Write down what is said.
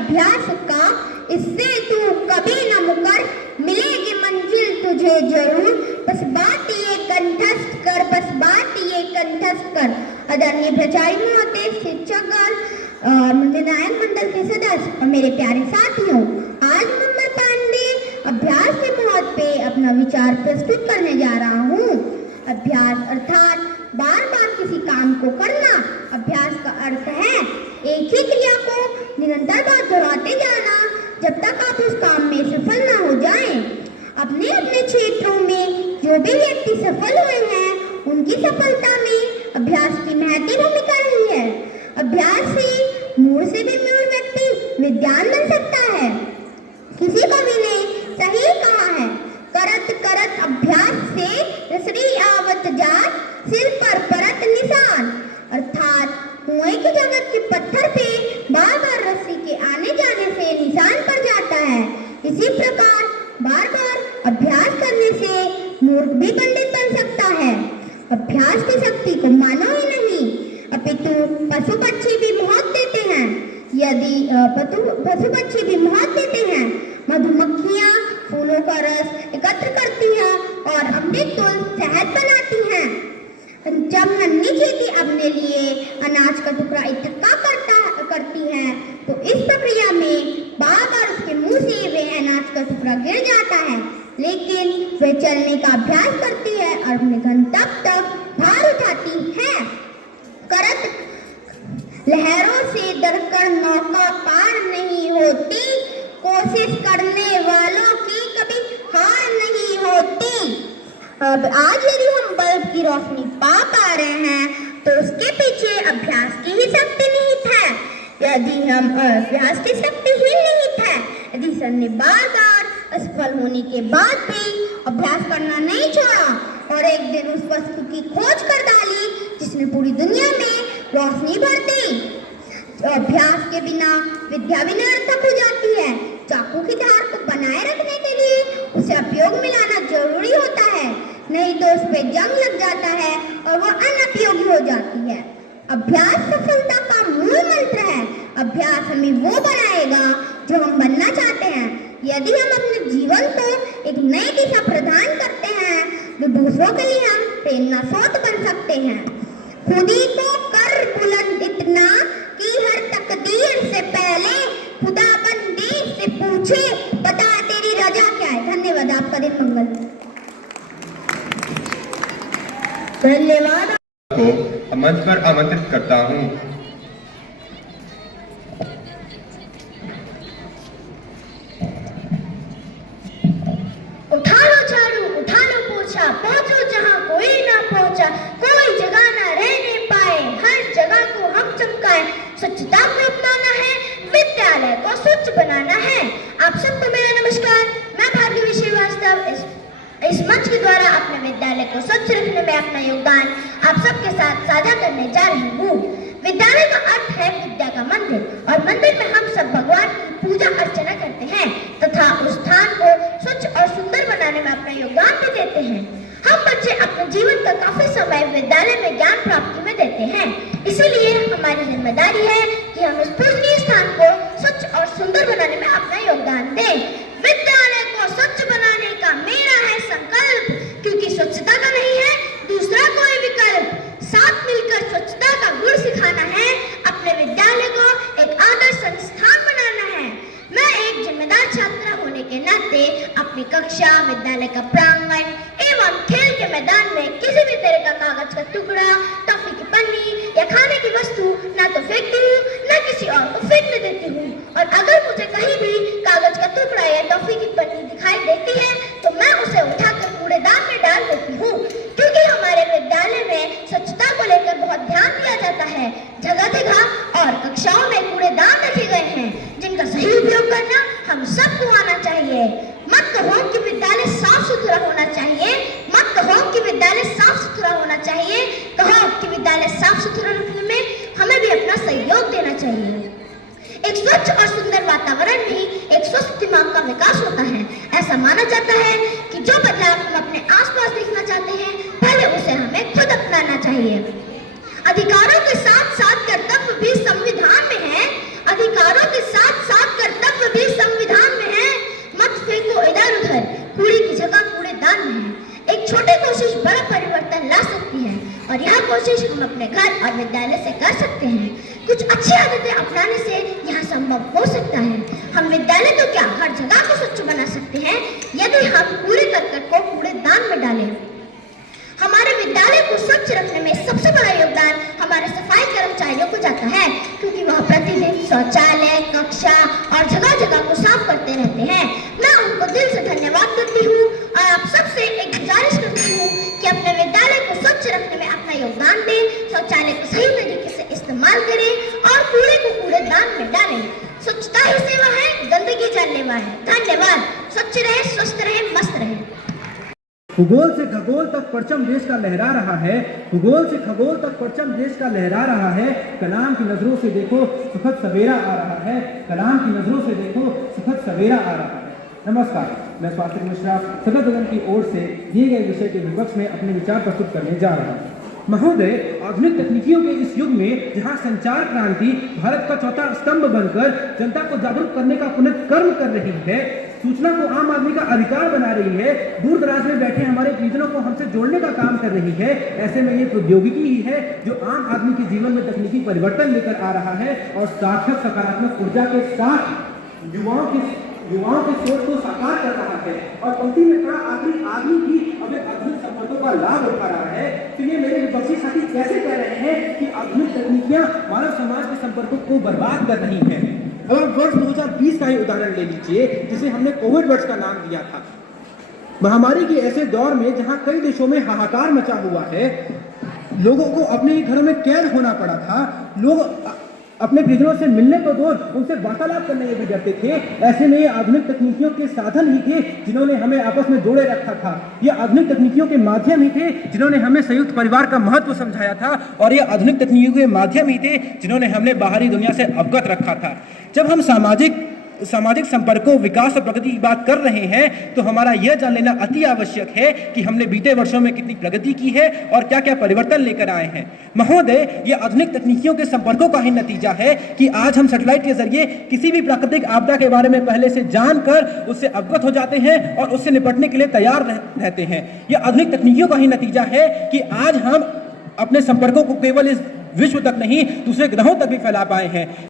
अभ्यास का, इससे तू कभी न मुकर, मिलेगी मंजिल तुझे जरूर। बस बात ये कंठस्थ कर, बस बात ये कंठस्थ कर। आदरणीय प्राचार्य महोदय, शिक्षकगण, निर्णायक मंडल के सदस्य और मेरे प्यारे साथियों, आज मैं पांडे अभ्यास के महत्व पे अपना विचार प्रस्तुत करने जा रहा हूँ। अभ्यास अर्थात बार बार किसी काम को करना। अभ्यास का अर्थ है एक ही क्रिया को निरंतर बार दोहराते जाना जब तक आप उस काम में सफल न हो जाएं। अपने अपने क्षेत्रों में जो भी व्यक्ति सफल हुए हैं, उनकी सफलता में अभ्यास की महती भूमिका रही है। अभ्यास से मूल से भी मूल व्यक्ति विद्वान बन सकता है। किसी कवि ने सही कहा है, करत करत अभ्यास से रसरी आवत जात, सिर पर परत निशान। अर्थात कुएं की जगत के पत्थर पे बार बार रस्सी के आने जाने से निशान पड़ जाता है। इसी प्रकार बार बार अभ्यास करने से मूर्ख भी पंडित बन सकता है। अभ्यास की शक्ति को मानो ही नहीं, अपितु पशु पक्षी भी महत्व देते हैं। यदि पशु पक्षी भी महत्व देते हैं। मधुमक्खियां फूलों का रस एकत्र करती हैं और अमृत तुल्य शहद बनाती हैं। जब नन्ही चींटी अपने लिए अनाज का टुकड़ा इकट्ठा करती है, तो इस प्रक्रिया में बार बार उसके मुंह से वह अनाज का टुकड़ा गिर जाता है, लेकिन वह चलने का अभ्यास करती है और अपने गंतव्य तक भार उठाती है। करत लहरों से डरकर नौका पार नहीं होती, कोशिश करने वालों की कभी हार नहीं होती। अब आज यदि हम बल्ब की रोशनी पा रहे हैं, तो उसके पीछे अभ्यास की ही शक्ति निहित है। यदि हम अभ्यास की शक्ति ही निहित है, यदि सर ने बार बार असफल होने के बाद भी अभ्यास करना नहीं छोड़ा और एक दिन उस वस्तु की खोज कर डाली जिसने पूरी दुनिया में रोशनी भर दी। अभ्यास के बिना विद्या भी निरर्थक हो जाती है। चाकू की धार को बनाए रखने के लिए उसे उपयोग में लाना जरूरी होता है, नहीं तो उस पे जंग लग जाता है और वह अनुपयोगी हो जाती है। अभ्यास सफलता का मूल मंत्र है। अभ्यास हमें वो बनाएगा जो हम बनना चाहते हैं। यदि हम अपने जीवन को एक नई दिशा प्रदान करते हैं, तो दूसरों के लिए हम प्रेरणा स्रोत बन सकते हैं। खुद ही को कर बुलंद इतना कि हर तकदीर से पहले खुदाबंदी से पूछे, बता तेरी रजा क्या है। धन्यवाद। आपका दिन मंगल। धन्यवाद। को मंच पर आमंत्रित करता हूँ। उठा लो झाड़ू, उठा लो पोछा, पहुंचो जहां कोई ना पहुंचा, कोई जगह ना रहने पाए, हर जगह को हम चमकाए। स्वच्छता को अपनाना है, विद्यालय को स्वच्छ बनाना है। आप सबको मेरा नमस्कार। मैं भार्गवी श्रीवास्तव इस मंच के द्वारा अपने विद्यालय को स्वच्छ रखने में अपना योगदान आप सबके साथ साझा करने जा रही हूँ। विद्यालय का अर्थ है विद्या का मंदिर, और मंदिर में हम सब भगवान की पूजा अर्चना करते हैं तथा उस स्थान को स्वच्छ और सुंदर बनाने में अपना योगदान भी देते हैं। हम बच्चे अपने जीवन का काफी समय विद्यालय में ज्ञान प्राप्ति में देते हैं, इसीलिए हमारी जिम्मेदारी है कि हम इस पूजनीय स्थान को स्वच्छ और सुंदर बनाने में अपना योगदान दें। विद्यालय को स्वच्छ बनाने का मेरा है संकल्प, क्योंकि स्वच्छता का नहीं है दूसरा कोई विकल्प। साथ मिलकर स्वच्छता का गुण सिखाना है, अपने विद्यालय को एक आदर्श संस्थान बनाना है। मैं एक जिम्मेदार छात्रा होने के नाते अपनी कक्षा, विद्यालय का प्रांगण एवं खेल के मैदान में किसी भी तरह का कागज का टुकड़ा, टॉफी की पन्नी या खाने की वस्तु ना तो फेंकती हूँ, न किसी और को फेंकने देती हूँ। और अगर मुझे कहीं भी कागज का टुकड़ा या टॉफी की पन्नी दिखाई देती है, तो मैं उसे उठाकर कूड़ेदान में डाल देती हूँ, क्योंकि हमारे विद्यालय में स्वच्छता को लेकर बहुत ध्यान दिया जाता है। जगह जगह और कक्षाओं में कूड़ेदान रखे गए हैं, जिनका सही उपयोग करना हम सबको आना चाहिए। मत कहो कि विद्यालय साफ सुथरा होना चाहिए, मत कहो कि विद्यालय साफ सुथरा होना चाहिए, कहो कि विद्यालय साफ सुथरा रखने में हमें भी अपना सहयोग देना चाहिए। एक स्वच्छ और सुंदर वातावरण में ही एक स्वस्थ दिमाग का विकास होता है। ऐसा माना जाता है कि जो बदलाव हम अपने आसपास देखना चाहते हैं, पहले उसे हमें खुद अपनाना चाहिए। अधिकारों के साथ साथ कर्तव्य भी संविधान में है। अधिकारों के साथ साथ विद्यालय से कर सकते हैं। कुछ अच्छी आदतें अपनाने से यह संभव हो सकता है। हम विद्यालय तो क्या, हर जगह को स्वच्छ बना सकते हैं यदि हम कूड़े करकट को कूड़ेदान में डालें। हमारे विद्यालय को स्वच्छ रखने में सबसे बड़ा योगदान हमारे सफाई कर्मचारियों को जाता है, क्योंकि वह प्रतिदिन शौचालय, कक्षा और जगह जगह को साफ करते रहते हैं। मैं उनको दिल से धन्यवाद करती हूँ और आप सबसे एक गुजारिश करती हूँ कि अपने विद्यालय को स्वच्छ रखने में अपना योगदान दें, शौचालय को सही तरीके से इस्तेमाल करें और कूड़े को कूड़ेदान में डालें। स्वच्छता ही सेवा है, गंदगी जानलेवा है। धन्यवाद। स्वच्छ रहे, स्वस्थ रहे, मस्त रहे। भूगोल से खगोल तक परचम देश का लहरा रहा है, भूगोल से खगोल तक परचम देश का लहरा रहा है। कलाम की नजरों से देखो सुखद सवेरा आ रहा है, कलाम की नजरों से देखो सुखद सवेरा आ रहा है। नमस्कार, मैं स्वास्थ्य मिश्रा सदर सदन की ओर से दिए गए विषय के विपक्ष में अपने विचार प्रस्तुत करने जा रहा हूँ। महोदय, आधुनिक तकनीकियों के इस युग में जहां संचार क्रांति भारत का चौथा स्तंभ बनकर जनता को जागरूक करने का पुनित कर्म कर रही है, सूचना को आम आदमी का अधिकार बना रही है, दूर दराज में बैठे हमारे परिजनों को हमसे जोड़ने का काम कर रही है, ऐसे में ये प्रौद्योगिकी ही है जो आम आदमी के जीवन में तकनीकी परिवर्तन लेकर आ रहा है और सार्थक सकारात्मक ऊर्जा के साथ युवाओं के सोच को साकार कर रहा है। और पंक्ति में कहा आदमी भी अब एक आधुनिक संपर्कों का लाभ उठा रहा है। तो ये मेरे विपक्षी साथी कैसे कह रहे हैं कि आधुनिक तकनीकियां मानव समाज के संपर्कों को बर्बाद कर रही हैं। अब आप वर्ष 2020 का ही उदाहरण ले लीजिए, जिसे हमने कोविड वर्ष का नाम दिया था। महामारी के ऐसे दौर में जहां कई देशों में हाहाकार मचा हुआ है, लोगों को अपने ही घरों में कैद होना पड़ा था, लोग अपने परिजनों से मिलने तो दूर, उनसे वार्तालाप करने में भी डरते थे। ऐसे में ये आधुनिक तकनीकियों के साधन ही थे जिन्होंने हमें आपस में जोड़े रखा था। ये आधुनिक तकनीकियों के माध्यम ही थे जिन्होंने हमें संयुक्त परिवार का महत्व समझाया था, और ये आधुनिक तकनीकियों के माध्यम ही थे जिन्होंने हमें बाहरी दुनिया से अवगत रखा था। जब हम सामाजिक संपर्कों, विकास और प्रगति की बात कर रहे हैं तो हमारा यह जान लेना अति आवश्यक है कि हमने बीते वर्षों में कितनी प्रगति की है और क्या क्या परिवर्तन लेकर आए हैं। महोदय, यह आधुनिक तकनीकियों के संपर्कों का ही नतीजा है कि आज हम सैटेलाइट के जरिए किसी भी प्राकृतिक आपदा के बारे में पहले से जानकर उससे अवगत हो जाते हैं और उससे निपटने के लिए तैयार रहते हैं। यह आधुनिक तकनीकियों का ही नतीजा है कि आज हम अपने संपर्कों को केवल इस विश्व तक नहीं, दूसरे ग्रहों तक भी फैला पाए हैं।